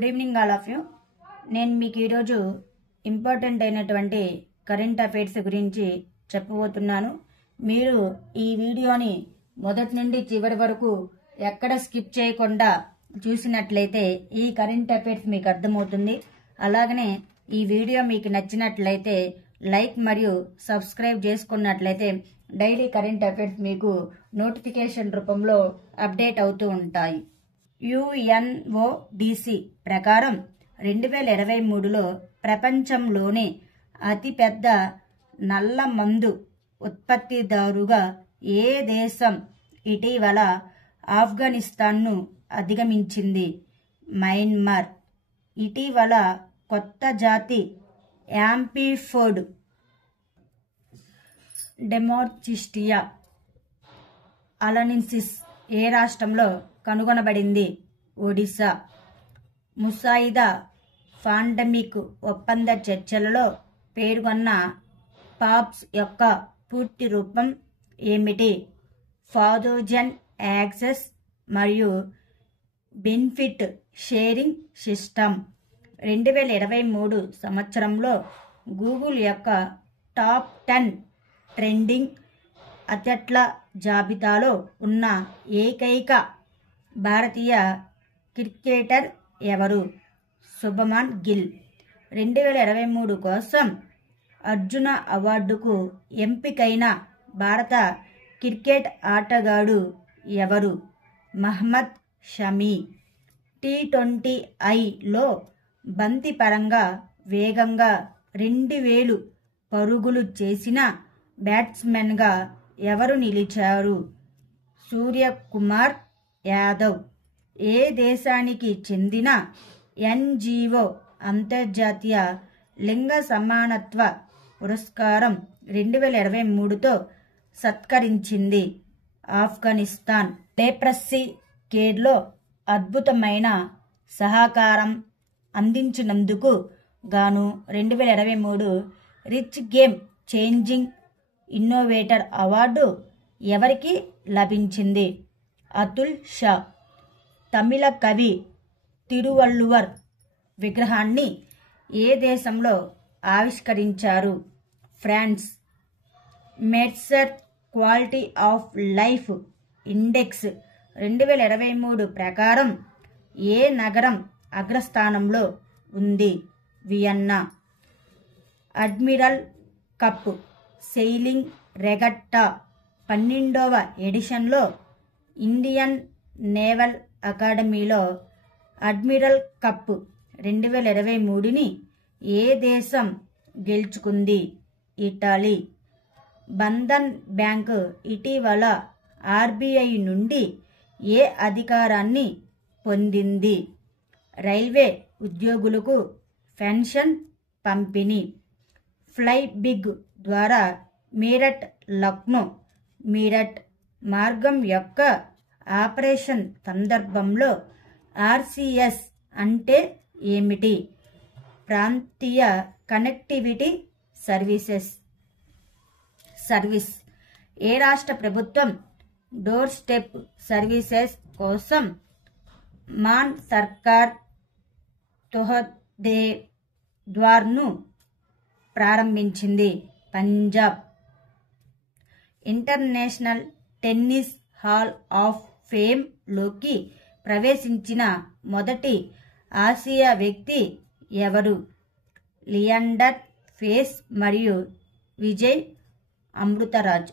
Good evening all of you. నేను మీకు ఈరోజు ఇంపార్టెంట్ అయినటువంటి కరెంట్ అఫైర్స్ గురించి చెప్పబోతున్నాను. మీరు ఈ వీడియోని మొదటి నుండి చివరి వరకు ఎక్కడ స్కిప్ చేయకుండా చూసినట్లయితే ఈ కరెంట్ అఫైర్స్ మీకు అర్థమవుతుంది. అలాగనే ఈ వీడియో మీకు నచ్చినట్లయితే లైక్ మరియు సబ్స్క్రైబ్ చేసుకున్నట్లయితే డైలీ కరెంట్ అఫైర్స్ మీకు నోటిఫికేషన్ రూపంలో అప్డేట్ అవుతూ ఉంటాయి. UNODC ప్రకారం 2023లో ప్రపంచంలోనే అతిపెద్ద నల్ల మందు ఉత్పత్తిదారుగా ఏ దేశం ఇటీవల ఆఫ్ఘనిస్తాన్ను అధిగమించింది? మయన్మార్. ఇటీవల కొత్త జాతి యాంఫీఫోడ్ డెమోర్చిస్టియా అలెన్సిస్ ఏ రాష్ట్రంలో కనుగొనబడింది? ఒడిశా. ముసాయిదా పాండమిక్ ఒప్పంద చర్చలలో పేర్కొన్న పాప్స్ యొక్క పూర్తి రూపం ఏమిటి? పాథోజన్ యాక్సెస్ మరియు బెనిఫిట్ షేరింగ్ సిస్టమ్. 2023 సంవత్సరంలో గూగుల్ యొక్క టాప్ 10 ట్రెండింగ్ అథ్లెట్ల జాబితాలో ఉన్న ఏకైక భారతీయ క్రికెటర్ ఎవరు? శుభమన్ గిల్. 2023 కోసం అర్జున అవార్డుకు ఎంపికైన భారత క్రికెట్ ఆటగాడు ఎవరు? మహమ్మద్ షమి. T20Iలో బంతి పరంగా వేగంగా 2000 పరుగులు చేసిన బ్యాట్స్మెన్గా ఎవరు నిలిచారు? సూర్యకుమార్ యాదవ్. ఏ దేశానికి చెందిన NGO అంతర్జాతీయ లింగ సమానత్వ పురస్కారం 2023తో సత్కరించింది? ఆఫ్ఘనిస్తాన్. లెప్రసీ కేర్లో అద్భుతమైన సహకారం అందించినందుకు గాను 2023 rich game changing innovator award ఎవరికి లభించింది? అతుల్ షా. తమిళ కవి తిరువళ్ళువర్ విగ్రహాన్ని ఏ దేశంలో ఆవిష్కరించారు? France. Mercer quality of life index 2023 ప్రకారం ఏ నగరం అగ్రస్థానంలో ఉంది? Vienna. Admiral cup sailing regatta 12వ ఎడిషన్లో ఇండియన్ నేవల్ అకాడమీలో అడ్మిరల్ కప్ 2023ని ఏ దేశం గెలుచుకుంది? ఇటలీ. బంధన్ బ్యాంక్ ఇటీవల RBI నుండి ఏ అధికారాన్ని పొందింది? రైల్వే ఉద్యోగులకు పెన్షన్ పంపిణీ. ఫ్లై బిగ్ ద్వారా మీరట్ లక్నో మీరట్ మార్గం యొక్క ఆపరేషన్ సందర్భంలో RCS అంటే ఏమిటి? ప్రాంతీయ కనెక్టివిటీ సర్వీస్. ఏ రాష్ట్ర ప్రభుత్వం డోర్ స్టెప్ సర్వీసెస్ కోసం మాన్ సర్కార్ తోహదే ద్వార్ను ప్రారంభించింది? Punjab. International tennis hall of fame లోకి ప్రవేశించిన మొదటి ఆసియా వ్యక్తి ఎవరు? లియాండర్ పేస్ మరియు విజయ్ అమృతరాజ్.